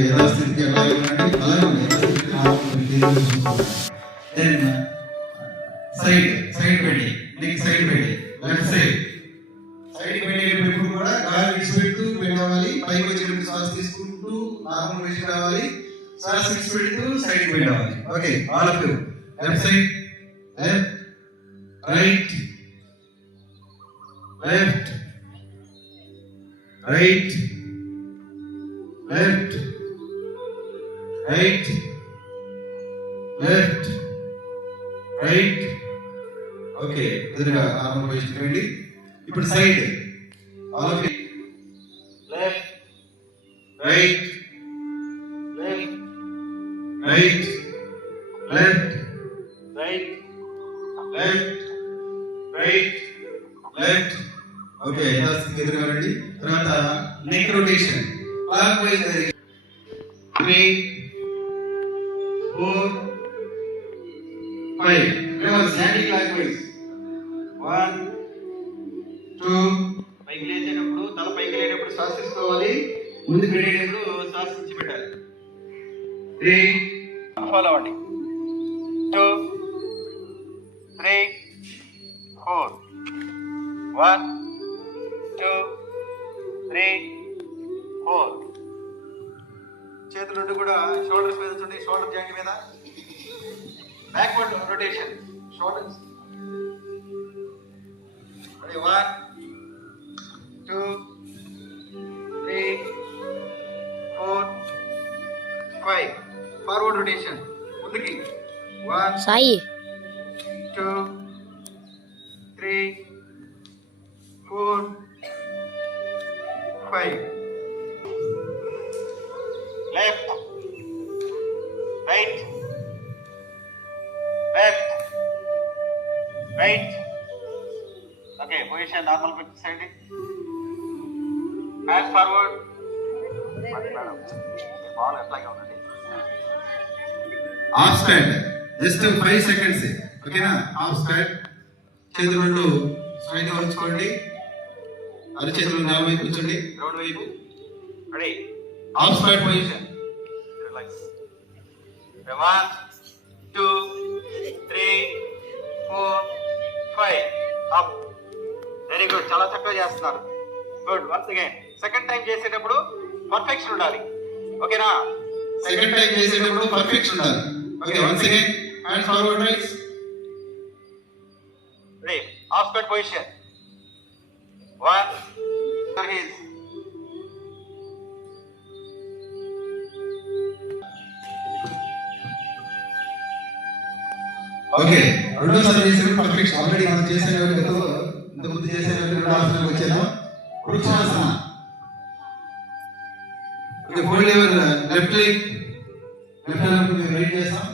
యథాస్థితికి అలాగే ఉండండి. అలాగే దెన్ సైడ్ పెట్టి నెక్ సైడ్ పెట్టి లెఫ్ట్ సైడ్ పెట్టేటప్పుడు కూడా గాలి విడిచిపెడుతూ బెండ్ అవ్వాలి. పైకి వచ్చేటప్పుడు శ్వాస తీసుకుంటూ నార్మల్ విడిచి రావాలి. శ్వాస విడిచిపెడుతూ సైడ్ బెండ్ అవ్వాలి. Okay, all of you. Left side, left, right, left, right, left, right, left, right. Okay, ఎదురుగా నార్మల్ పొజిషన్ రండి. ఇప్పుడు side, all of you. Left, right, left, right, left, right, left, right, left. Okay, యథాస్థితికి ఎదురుగా రండి. తర్వాత neck rotation clockwise 3 4 5 reverse anticlockwise 1 2. పైకి లేచేటప్పుడు తల పైకి లేచేటప్పుడు శ్వాస తీసుకోవాలి. ముందుకు వెళ్ళేటప్పుడు శ్వాస తీసి పెట్టాలి. 3 ఫాలో అవ్వండి. 2 3 4 1 2 3 4. చేతులు రెండు కూడా షోల్డర్స్ మీద ఉంచండి. షోల్డర్ జాయింట్ మీద backward rotation shoulders. 1 2 3 4 5. Forward rotation ముందుకి 1 సాయి 2 3 4 5. left, right, left, right. Okay, position normal side. Hands forward. Ball apply already. Half stand. Just 5 seconds. Okay na? Half stand. చేతులు రెండు స్ట్రైట్ గా ఉంచుకోండి. అరి చేతులు నాలుగు వైపు ఉంచండి. రౌండ్ వైపు. Ready. Half squat position. Relax. 1 2 3 4 5. Up. Very good. చాలా చక్కగా చేస్తున్నారు. Good. Once again second time చేసేటప్పుడు పర్ఫెక్షన్ ఉండాలి. ఓకేనా? సెకండ్ టైం చేసేటప్పుడు పర్ఫెక్షన్ ఉండాలి. Okay, once again hands forward raise. Ready. Half squat position. 1 heels. Okay, రెండోసారి చేసిన పర్ఫెక్షన్. ఆల్రెడీ మనం చేసిన ఇంత ముందు చేసిన రెండో ఆసనం వచ్చేదా Vrikshasana. Okay, fold your left leg. Left hand right చేస్తాం.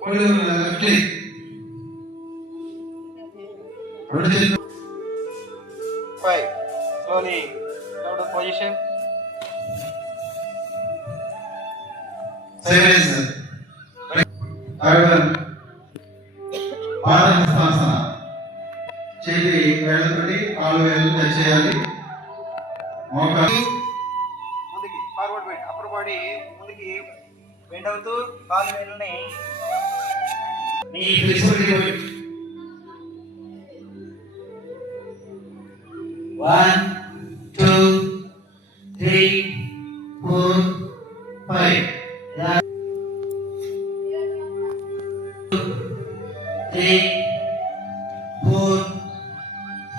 Fold your left leg. రెండు చేతులు 5. Slowly come to position. 7. Third one. Padahastasana. చేతి వేళ్ళతోటి కాళ్ళు వేళ్ళు టచ్ చేయాలి. మోకాలు ముందుకి ఫార్వర్డ్ బెండ్. అప్పర్ బాడీ ముందుకి బెండ్ అవుతూ కాళ్ళు వేళ్ళని నీ flexibility. 1 2 3 4 5. 3 4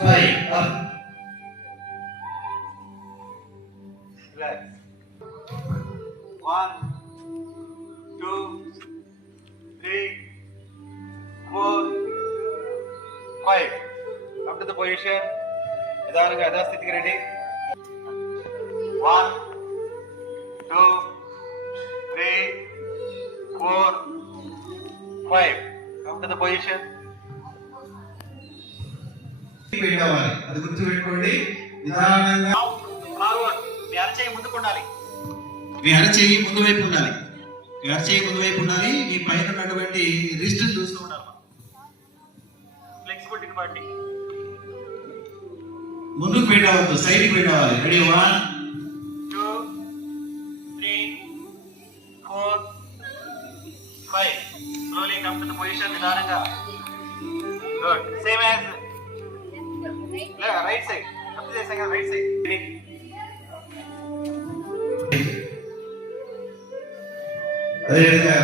5. Up. Relax. 1 2 3 4 5. Come to the position. నిదానంగా యథాస్థితికి రండి. 1 2 3 4 5. Come to the position. అది గుర్తు పెట్టుకోండి. నిదానంగా ఫార్వర్డ్. మీ అరచేయి ముందుకు ఉండాలి. మీ అరచేయి ముందు వైపు ఉండాలి. మీ అరచేయి ముందు వైపు ఉండాలి. మీ పైన ఉన్నటువంటి రిస్ట్ చూస్తూ ఉండాలి. ఫ్లెక్సిబిలిటీని బట్టి ముందుకు బెండ్ అవ్వద్దు, సైడ్ బెండ్ అవ్వాలి. రెడీ 1 2 3 4 5. Slowly come to the position. నిదానంగా. Good. Same as right side. Up to the right side. అదేవిధంగా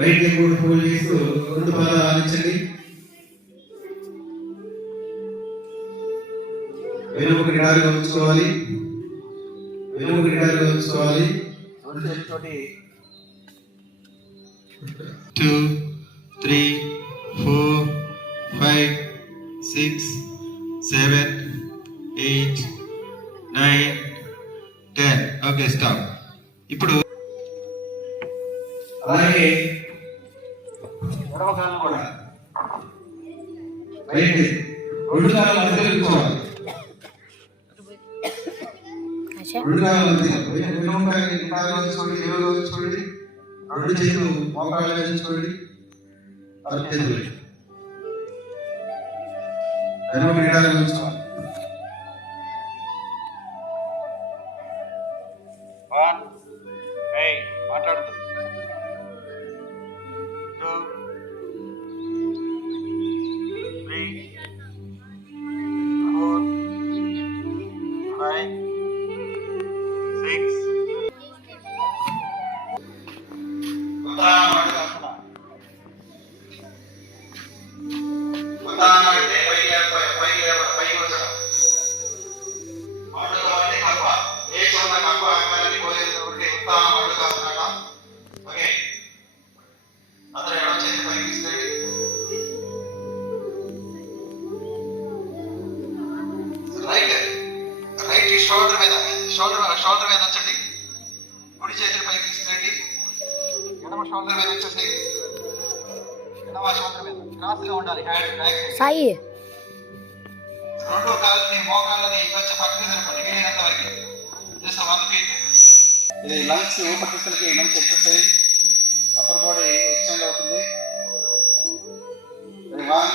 రైట్ లెగ్ కూడా ఫోల్డ్ చేస్తూ 2 పాదాలు ఆడించండి. వెనుక నిటారుగా ఉంచుకోవాలి. 2 3 4 5 6 7 8 9 10. Okay, stop. ఇప్పుడు అలాగే ఎడమ కాలు కూడా రైట్ 2 కాళ్ళు మధ్యలో ఉంచుకోవాలి. 2 కాళ్ళు మధ్యలో ఉంచుకోండి. 2 చేతులు మోకాళ్ళ మీద ఉంచుకోండి. చేతులు వెనుక నిటారుగా ఉంచుకోవాలి. 1 hey మాట్లాడుతూ 2 3 4 5 6 షోల్డర్ మీద వచ్చండి. కుడి చేతులు పైకి తీసుకురండి. ఎడమ షోల్డర్ మీద వచ్చండి. ఎడమ షోల్డర్ మీద క్రాస్ గా ఉండాలి. హ్యాండ్ బ్యాక్ సాయి 2 కాళ్ళని మోకాళ్ళని కొంచెం పక్కకి జరపండి. వీలైనంత వరకు జస్ట్ 1 ఫీట్. ఇది లంగ్స్ ఊపిరితిత్తులకి మంచి ఎక్సర్సైజ్. అప్పర్ బాడీ ఎక్స్టెండ్ అవుతుంది. 1